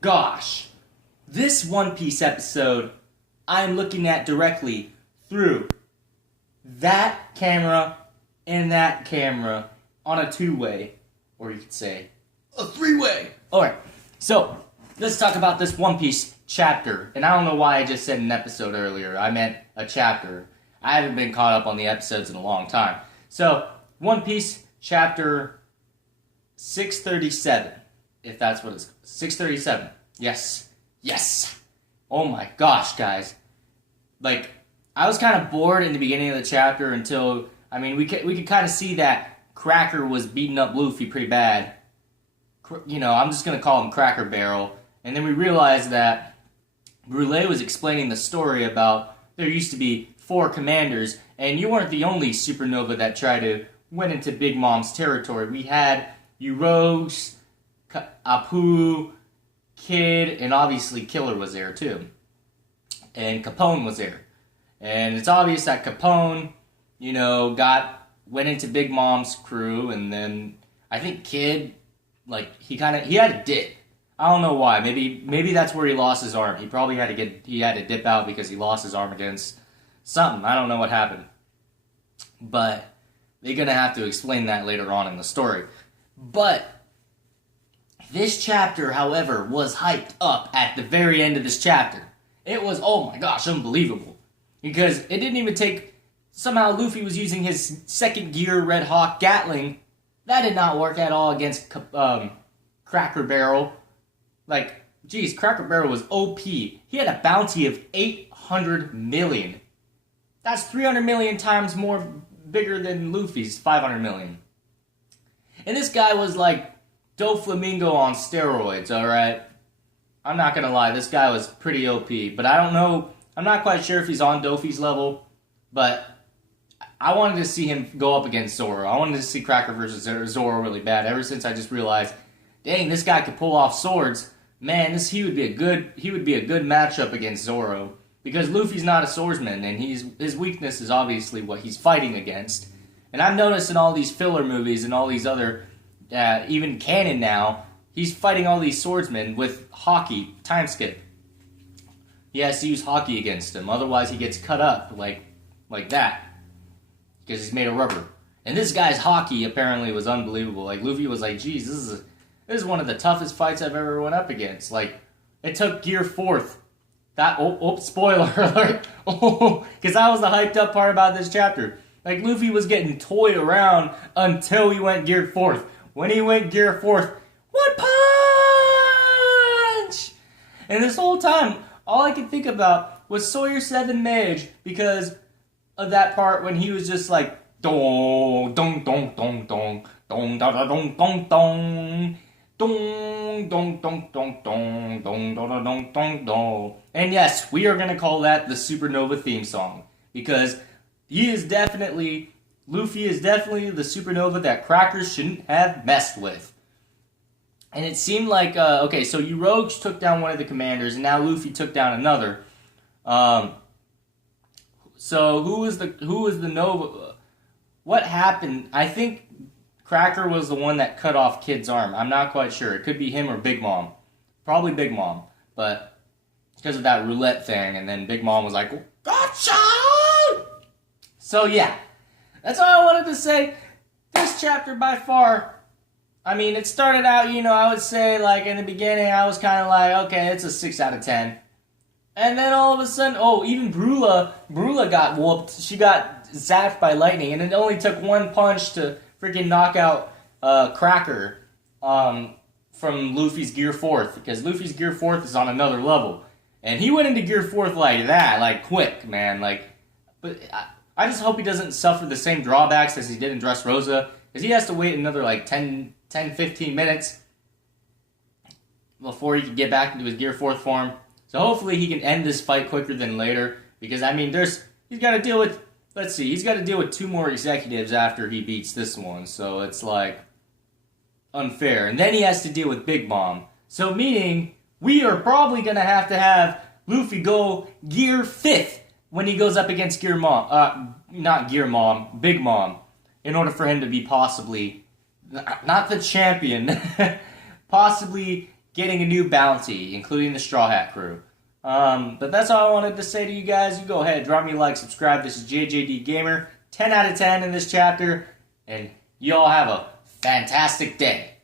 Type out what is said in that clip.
gosh. This One Piece episode, I'm looking at directly through that camera and that camera on a two-way, or you could say a three-way. Alright, so let's talk about this One Piece chapter. And I don't know why I just said an episode earlier. I meant a chapter. I haven't been caught up on the episodes in a long time. So, One Piece chapter 637, if that's what it's 637. Yes. Yes. Oh my gosh, guys. Like, I was kind of bored in the beginning of the chapter until, I mean, we could kind of see that Cracker was beating up Luffy pretty bad. You know, I'm just going to call him Cracker Barrel. And then we realized that Brûlé was explaining the story about there used to be 4 commanders, and you weren't the only supernova that tried to went into Big Mom's territory. We had Uroge, Apu, Kid, and obviously Killer was there too. And Capone was there. And it's obvious that Capone, you know, went into Big Mom's crew, and then I think Kid, like, he had a dip. I don't know why. Maybe that's where he lost his arm. He probably had to dip out because he lost his arm against something. I don't know what happened. But they're going to have to explain that later on in the story. But this chapter, however, was hyped up at the very end of this chapter. It was, oh my gosh, unbelievable. Because it didn't even take... Somehow Luffy was using his second gear Red Hawk Gatling. That did not work at all against Cracker Barrel. Like, geez, Cracker Barrel was OP. He had a bounty of 800 million. That's 300 million times more bigger than Luffy's 500 million. And this guy was like Doflamingo on steroids, alright? I'm not gonna lie, this guy was pretty OP. But I don't know, I'm not quite sure if he's on Dofi's level. But I wanted to see him go up against Zoro. I wanted to see Cracker versus Zoro really bad. Ever since I just realized, dang, this guy could pull off swords. Man, he would be a good matchup against Zoro, because Luffy's not a swordsman, and his weakness is obviously what he's fighting against. And I've noticed in all these filler movies and all these other, even canon now, he's fighting all these swordsmen with Haki, time skip. He has to use Haki against him, otherwise he gets cut up like that, because he's made of rubber. And this guy's Haki apparently was unbelievable. Like, Luffy was like, geez, this is one of the toughest fights I've ever went up against. Like, it took Gear 4th. Spoiler alert. Because that was the hyped up part about this chapter. Like, Luffy was getting toyed around until he went Gear 4th. When he went Gear 4th, one punch! And this whole time, all I could think about was Sawyer 7 Mage, because of that part when he was just like, dong, dong, dong, dong, dong, dong, da, da, dong, dong, dong. Dong, dong, dong, dong, dong, dong, dong, dong, dong, dong. And yes, we are going to call that the Supernova theme song. Because Luffy is definitely the Supernova that Crackers shouldn't have messed with. And it seemed like, okay, so Uroge took down one of the commanders, and now Luffy took down another. So who was the Nova? What happened? I think Cracker was the one that cut off Kid's arm. I'm not quite sure. It could be him or Big Mom. Probably Big Mom. But because of that roulette thing, and then Big Mom was like, gotcha! So yeah, that's all I wanted to say. This chapter by far, I mean, it started out, you know, I would say, like, in the beginning, I was kind of like, okay, it's a 6 out of 10. And then all of a sudden, even Brûlé got whooped. She got zapped by lightning, and it only took one punch to freaking knock out Cracker from Luffy's Gear 4th, because Luffy's Gear 4th is on another level. And he went into Gear 4th like that, like quick, man. Like, but I just hope he doesn't suffer the same drawbacks as he did in Dressrosa, because he has to wait another like 10-15 minutes before he can get back into his Gear 4th form. So hopefully he can end this fight quicker than later, because I mean, he's got to deal with, he's got to deal with 2 more executives after he beats this one, so it's like unfair. And then he has to deal with Big Mom. So meaning, we are probably going to have Luffy go Gear 5th when he goes up against Big Mom, in order for him to be possibly, not the champion, possibly getting a new bounty, including the Straw Hat crew. But that's all I wanted to say to you guys. You go ahead, drop me a like, subscribe. This is JJD Gamer. 10 out of 10 in this chapter. And you all have a fantastic day.